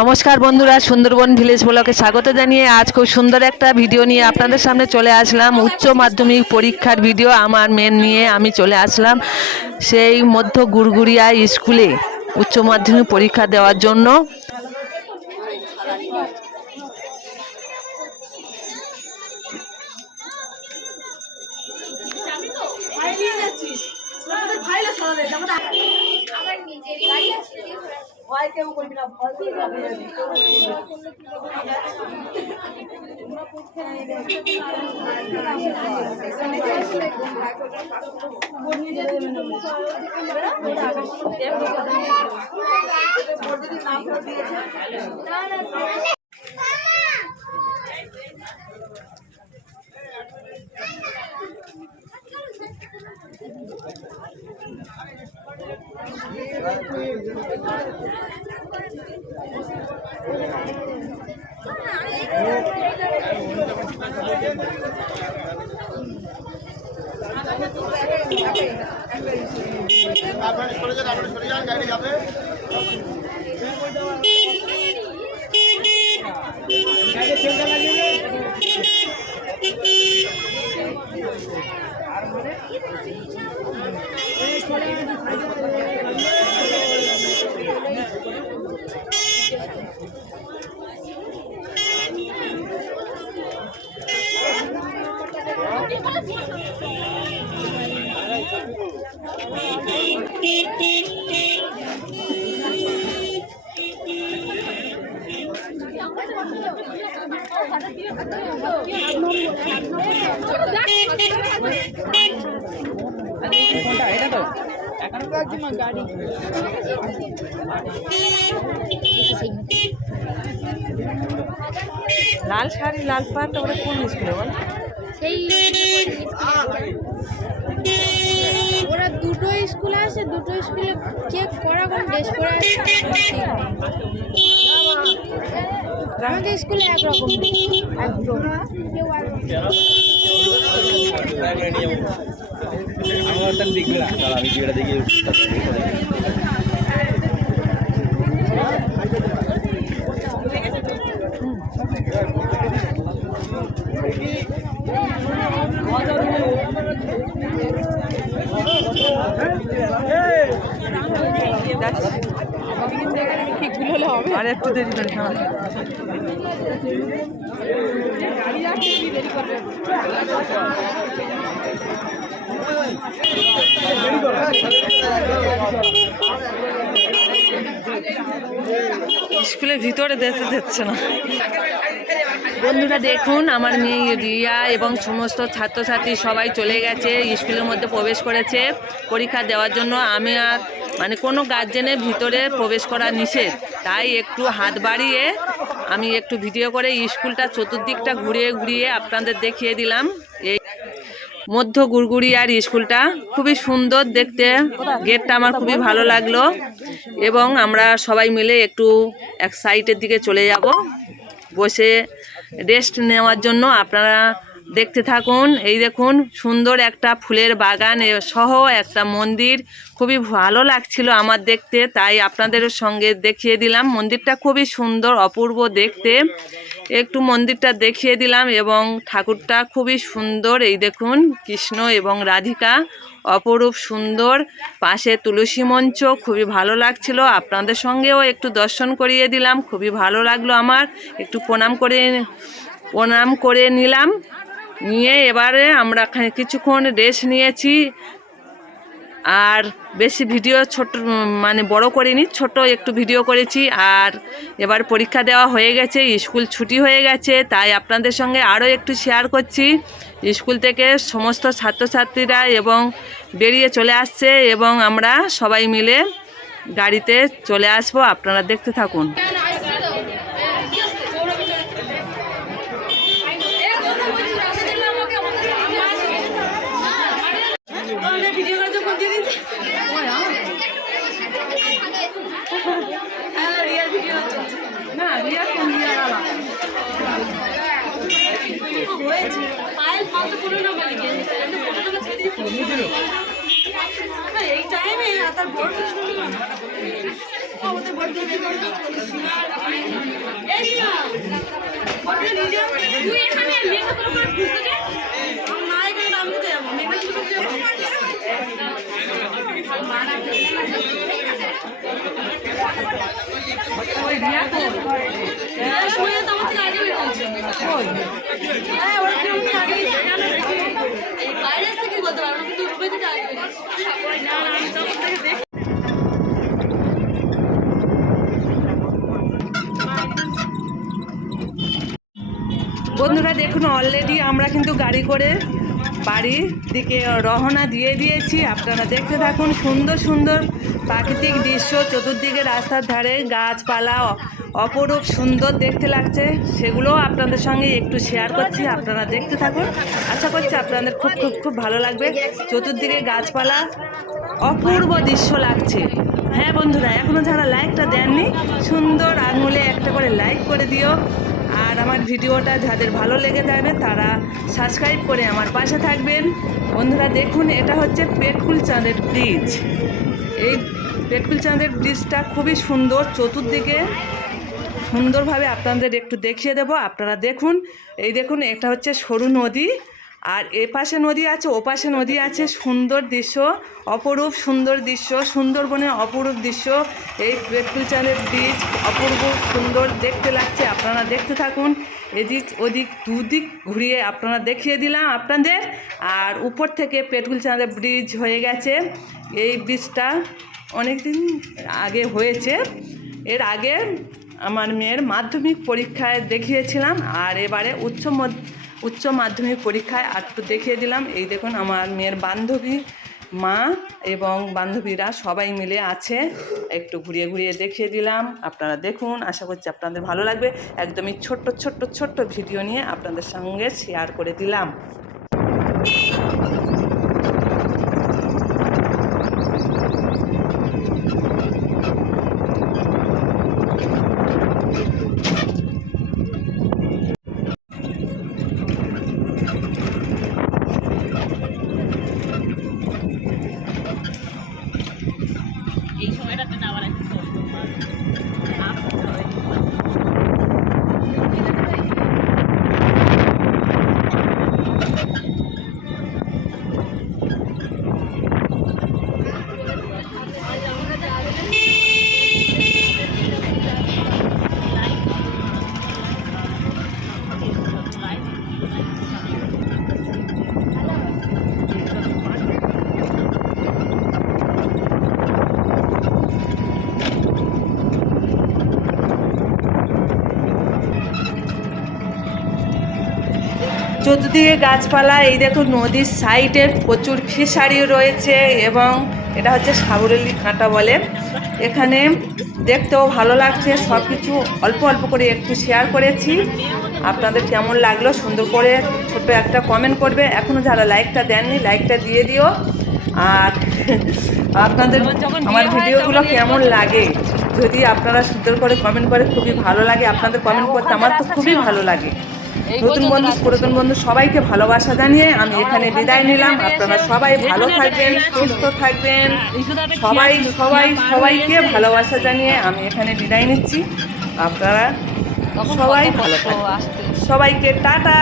নমস্কার বন্ধুরা, সুন্দরবন ভিলেজ ব্লগে স্বাগত জানিয়ে আজ খুব সুন্দর একটা ভিডিও নিয়ে আপনাদের সামনে চলে আসলাম। উচ্চ মাধ্যমিক পরীক্ষার ভিডিও আমার মেন নিয়ে আমি চলে আসলাম সেই মধ্য গুড়গুড়িয়া স্কুলে উচ্চ মাধ্যমিক পরীক্ষা দেওয়ার জন্য। লাল শাড়ি লাল পাড় ওরা কোন স্কুলে বল? সেই ওরা দুটো স্কুলে আছে, দুটো স্কুলে চেক করা কোন ড্রেস পরে আছে আমাদের স্কুলে একরকম একদম। আর একটু দেরি করে স্কুলের ভিতরে যেতে দিচ্ছে না। বন্ধুরা দেখুন, আমার মেয়ে রিয়া এবং সমস্ত ছাত্রছাত্রী সবাই চলে গেছে, স্কুলের মধ্যে প্রবেশ করেছে পরীক্ষা দেওয়ার জন্য। আমি আর কোনো গার্জেনের ভিতরে প্রবেশ করা নিষেধ, তাই একটু হাত বাড়িয়ে আমি একটু ভিডিও করে স্কুলটা চতুর্দিকটা ঘুরিয়ে ঘুরিয়ে আপনাদের দেখিয়ে দিলাম। এই মধ্য গুড়গুড়িয়ার স্কুলটা খুবই সুন্দর দেখতে, গেটটা আমার খুবই ভালো লাগলো এবং আমরা সবাই মিলে একটু এক সাইডের দিকে চলে যাব বসে রেস্ট নেওয়ার জন্য। আপনারা দেখতে থাকুন। এই দেখুন, সুন্দর একটা ফুলের বাগান সহ একটা মন্দির, খুবই ভালো লাগছিল আমার দেখতে, তাই আপনাদের সঙ্গে দেখিয়ে দিলাম। মন্দিরটা খুবই সুন্দর, অপূর্ব দেখতে, একটু মন্দিরটা দেখিয়ে দিলাম এবং ঠাকুরটা খুবই সুন্দর। এই দেখুন, কৃষ্ণ এবং রাধিকা অপরূপ সুন্দর, পাশে তুলসী মঞ্চ, খুবই ভালো লাগছিল। আপনাদের সঙ্গেও একটু দর্শন করিয়ে দিলাম, খুবই ভালো লাগলো আমার। একটু প্রণাম করে নিলাম, নিয়ে এবারে আমরা কিছুক্ষণ রেস্ট নিয়েছি। আর বেশি ভিডিও বড় করিনি, ছোট একটু ভিডিও করেছি। আর এবার পরীক্ষা দেওয়া হয়ে গেছে, স্কুল ছুটি হয়ে গেছে, তাই আপনাদের সঙ্গে আরও একটু শেয়ার করছি। স্কুল থেকে সমস্ত ছাত্রছাত্রীরা এবং বেরিয়ে চলে আসছে এবং আমরা সবাই মিলে গাড়িতে চলে আসবো। আপনারা দেখতে থাকুন। বন্ধুরা দেখুন, অলরেডি আমরা কিন্তু গাড়ি করে বাড়ির দিকে রওনা দিয়ে দিয়েছি। আপনারা দেখতে থাকুন, সুন্দর সুন্দর প্রাকৃতিক দৃশ্য, চতুর্দিকে রাস্তার ধারে গাছপালা অপরূপ সুন্দর দেখতে লাগছে, সেগুলোও আপনাদের সঙ্গে একটু শেয়ার করছি। আপনারা দেখতে থাকুন, আশা করছি আপনাদের খুব খুব খুব ভালো লাগবে। চতুর্দিকে গাছপালা অপূর্ব দৃশ্য লাগছে। হ্যাঁ বন্ধুরা, এখনও যারা লাইকটা দেননি, সুন্দর আঙুলে একটা করে লাইক করে দিও। আর আমার ভিডিওটা যাদের ভালো লেগে যাবে তারা সাবস্ক্রাইব করে আমার পাশে থাকবেন। বন্ধুরা দেখুন, এটা হচ্ছে পেটকুল চাঁদের ব্রিজ। এই পেটকুল চাঁদের ব্রিজটা খুবই সুন্দর, চতুর্দিকে সুন্দরভাবে আপনাদের একটু দেখিয়ে দেব। আপনারা দেখুন, এই দেখুন, এটা হচ্ছে সরু নদী, আর এ পাশে নদী আছে, ও পাশে নদী আছে। সুন্দর দৃশ্য, অপরূপ সুন্দর দৃশ্য, সুন্দরবনের অপরূপ দৃশ্য। এই পেটকুল চাঁদের ব্রিজ অপূর্ব সুন্দর দেখতে লাগছে। আপনারা দেখতে থাকুন, এদিক ওদিক দুদিক ঘুরিয়ে আপনারা দেখিয়ে দিলাম আপনাদের। আর উপর থেকে পেটকুল চাঁদের ব্রিজ হয়ে গেছে। এই ব্রিজটা অনেক দিন আগে হয়েছে। এর আগে আমার মেয়ের মাধ্যমিক পরীক্ষায় দেখিয়েছিলাম, আর এবারে উচ্চ মাধ্যমিক পরীক্ষায় একটু দেখিয়ে দিলাম। এই দেখুন, আমার মেয়ের বান্ধবী মা এবং বান্ধবীরা সবাই মিলে আছে, একটু ঘুরিয়ে ঘুরিয়ে দেখিয়ে দিলাম। আপনারা দেখুন, আশা করছি আপনাদের ভালো লাগবে। একদমই ছোট্ট ছোট্ট ছোট্ট ভিডিও নিয়ে আপনাদের সঙ্গে শেয়ার করে দিলাম। চতুর্দিকে গাছপালা। এই দেখুন, নদীর সাইডে প্রচুর ফিশারি রয়েছে, এবং এটা হচ্ছে সাবরেলি কাঁটা বলে। এখানে দেখতেও ভালো লাগছে। সব কিছু অল্প অল্প করে একটু শেয়ার করেছি। আপনাদের কেমন লাগলো সুন্দর করে ছোট্ট একটা কমেন্ট করবে। এখনও যারা লাইকটা দেননি, লাইকটা দিয়ে দিও। আর আপনাদের আমার ভিডিওগুলো কেমন লাগে যদি আপনারা সুন্দর করে কমেন্ট করে, খুবই ভালো লাগে। আপনাদের কমেন্ট করতে আমার তো খুবই ভালো লাগে। নতুন বন্ধু, পুরাতন বন্ধু সবাইকে ভালোবাসা জানিয়ে আমি এখানে বিদায় নিলাম। আপনারা সবাই ভালো থাকবেন, সুস্থ থাকবেন। সবাইকে ভালোবাসা জানিয়ে আমি এখানে বিদায় নিচ্ছি। আপনারা সবাই ভালো থাকবেন। সবাইকে টাটা।